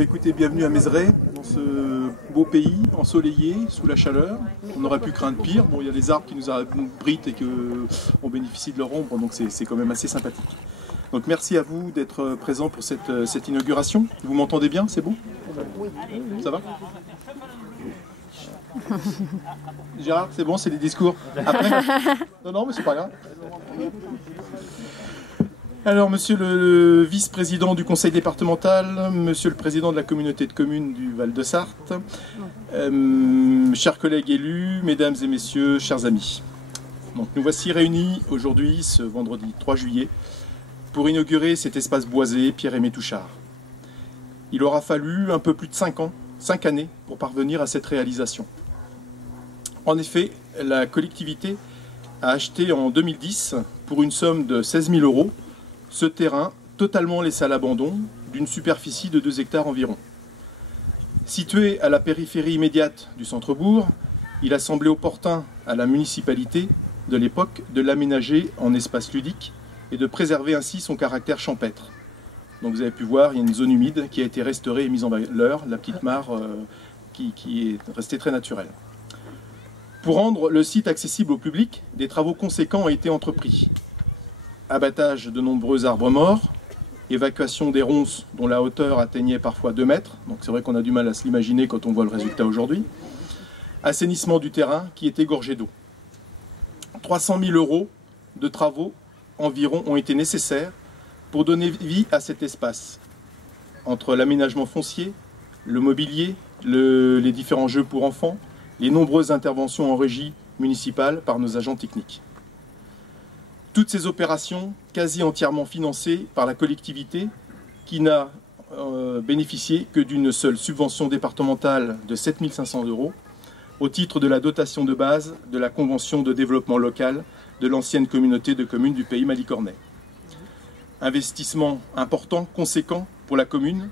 bah écoutez, bienvenue à Mézeray, dans ce beau pays ensoleillé, sous la chaleur. On aurait pu craindre pire. Bon, il y a les arbres qui nous abritent et qu'on bénéficie de leur ombre, donc c'est quand même assez sympathique. Donc merci à vous d'être présents pour cette inauguration. Vous m'entendez bien? C'est bon? Oui. Ça va? Gérard, c'est bon, c'est des discours après? Non, non, mais c'est pas grave. Alors, monsieur le vice-président du conseil départemental, monsieur le président de la communauté de communes du Val-de-Sarthe, chers collègues élus, mesdames et messieurs, chers amis. Donc, nous voici réunis aujourd'hui, ce vendredi 3 juillet, pour inaugurer cet espace boisé Pierre-Aimé Touchard. Il aura fallu un peu plus de 5 années, pour parvenir à cette réalisation. En effet, la collectivité a acheté en 2010, pour une somme de 16 000 €, ce terrain totalement laissé à l'abandon, d'une superficie de 2 hectares environ. Situé à la périphérie immédiate du centre-bourg, il a semblé opportun à la municipalité de l'époque de l'aménager en espace ludique et de préserver ainsi son caractère champêtre. Donc vous avez pu voir, il y a une zone humide qui a été restaurée et mise en valeur, la petite mare qui est restée très naturelle. Pour rendre le site accessible au public, des travaux conséquents ont été entrepris. Abattage de nombreux arbres morts, évacuation des ronces dont la hauteur atteignait parfois 2 mètres, donc c'est vrai qu'on a du mal à se l'imaginer quand on voit le résultat aujourd'hui, assainissement du terrain qui est égorgé d'eau. 300 000 € de travaux environ ont été nécessaires pour donner vie à cet espace, entre l'aménagement foncier, le mobilier, les différents jeux pour enfants, les nombreuses interventions en régie municipale par nos agents techniques. Toutes ces opérations, quasi entièrement financées par la collectivité, qui n'a bénéficié que d'une seule subvention départementale de 7 500 € au titre de la dotation de base de la Convention de développement local de l'ancienne communauté de communes du pays Malicornais. Investissement important, conséquent pour la commune,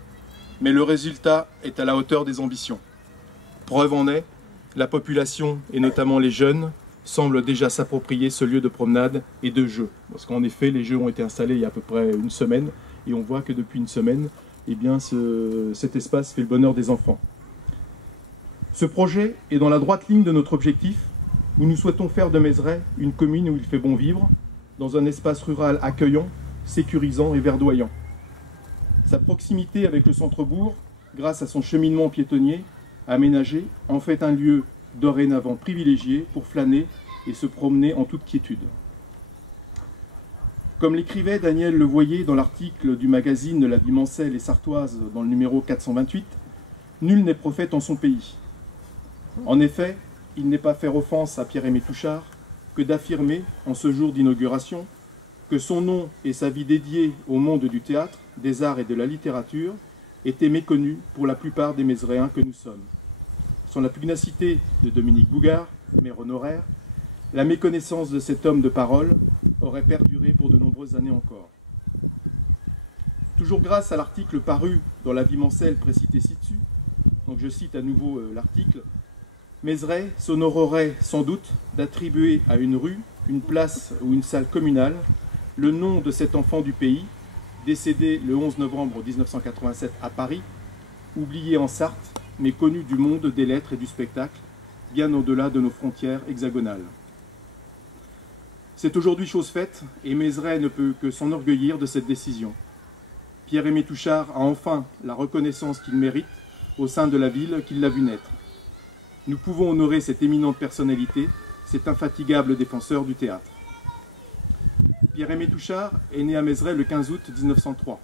mais le résultat est à la hauteur des ambitions. Preuve en est, la population, et notamment les jeunes, semble déjà s'approprier ce lieu de promenade et de jeu. Parce qu'en effet, les jeux ont été installés il y a à peu près une semaine, et on voit que depuis une semaine, eh bien, cet espace fait le bonheur des enfants. Ce projet est dans la droite ligne de notre objectif, où nous souhaitons faire de Mézeray une commune où il fait bon vivre, dans un espace rural accueillant, sécurisant et verdoyant. Sa proximité avec le centre-bourg, grâce à son cheminement piétonnier, aménagé, en fait un lieu dorénavant privilégié pour flâner et se promener en toute quiétude. Comme l'écrivait Daniel Levoyer dans l'article du magazine de la vie mancelle et sartoise dans le numéro 428, « Nul n'est prophète en son pays ». En effet, il n'est pas faire offense à Pierre-Aimé Touchard que d'affirmer, en ce jour d'inauguration, que son nom et sa vie dédiée au monde du théâtre, des arts et de la littérature étaient méconnus pour la plupart des Mézeréens que nous sommes. Sans la pugnacité de Dominique Bougard, maire honoraire, la méconnaissance de cet homme de parole aurait perduré pour de nombreuses années encore. Toujours grâce à l'article paru dans la vie mancelle précité ci-dessus, donc je cite à nouveau l'article, Mézeray s'honorerait sans doute d'attribuer à une rue, une place ou une salle communale le nom de cet enfant du pays, décédé le 11 novembre 1987 à Paris, oublié en Sarthe, mais connu du monde des lettres et du spectacle, bien au-delà de nos frontières hexagonales. C'est aujourd'hui chose faite, et Mézeray ne peut que s'enorgueillir de cette décision. Pierre-Aimé Touchard a enfin la reconnaissance qu'il mérite au sein de la ville qui l'a vu naître. Nous pouvons honorer cette éminente personnalité, cet infatigable défenseur du théâtre. Pierre-Aimé Touchard est né à Mézeray le 15 août 1903.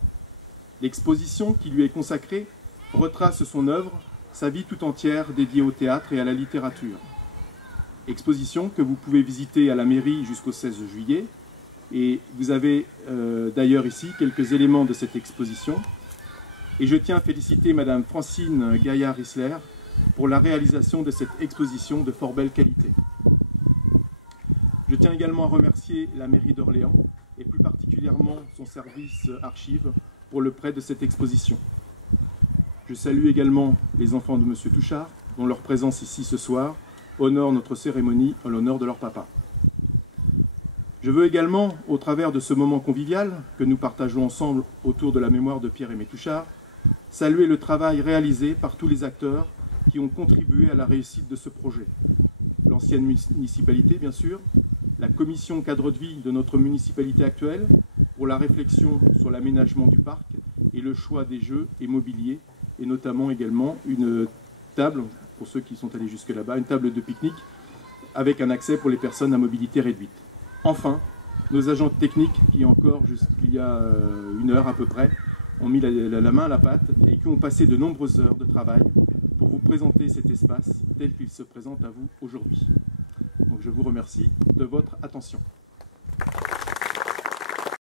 L'exposition qui lui est consacrée retrace son œuvre, sa vie tout entière dédiée au théâtre et à la littérature. Exposition que vous pouvez visiter à la mairie jusqu'au 16 juillet. Et vous avez d'ailleurs ici quelques éléments de cette exposition. Et je tiens à féliciter Madame Francine Gaillard-Risler pour la réalisation de cette exposition de fort belle qualité. Je tiens également à remercier la mairie d'Orléans et plus particulièrement son service archives pour le prêt de cette exposition. Je salue également les enfants de M. Touchard, dont leur présence ici ce soir honore notre cérémonie en l'honneur de leur papa. Je veux également, au travers de ce moment convivial que nous partageons ensemble autour de la mémoire de Pierre-Aimé Touchard, saluer le travail réalisé par tous les acteurs qui ont contribué à la réussite de ce projet. L'ancienne municipalité, bien sûr, la commission cadre de vie de notre municipalité actuelle pour la réflexion sur l'aménagement du parc et le choix des jeux et mobiliers, et notamment également une table, pour ceux qui sont allés jusque là-bas, une table de pique-nique avec un accès pour les personnes à mobilité réduite. Enfin, nos agents techniques qui encore jusqu'il y a une heure à peu près ont mis la main à la pâte et qui ont passé de nombreuses heures de travail pour vous présenter cet espace tel qu'il se présente à vous aujourd'hui. Donc je vous remercie de votre attention.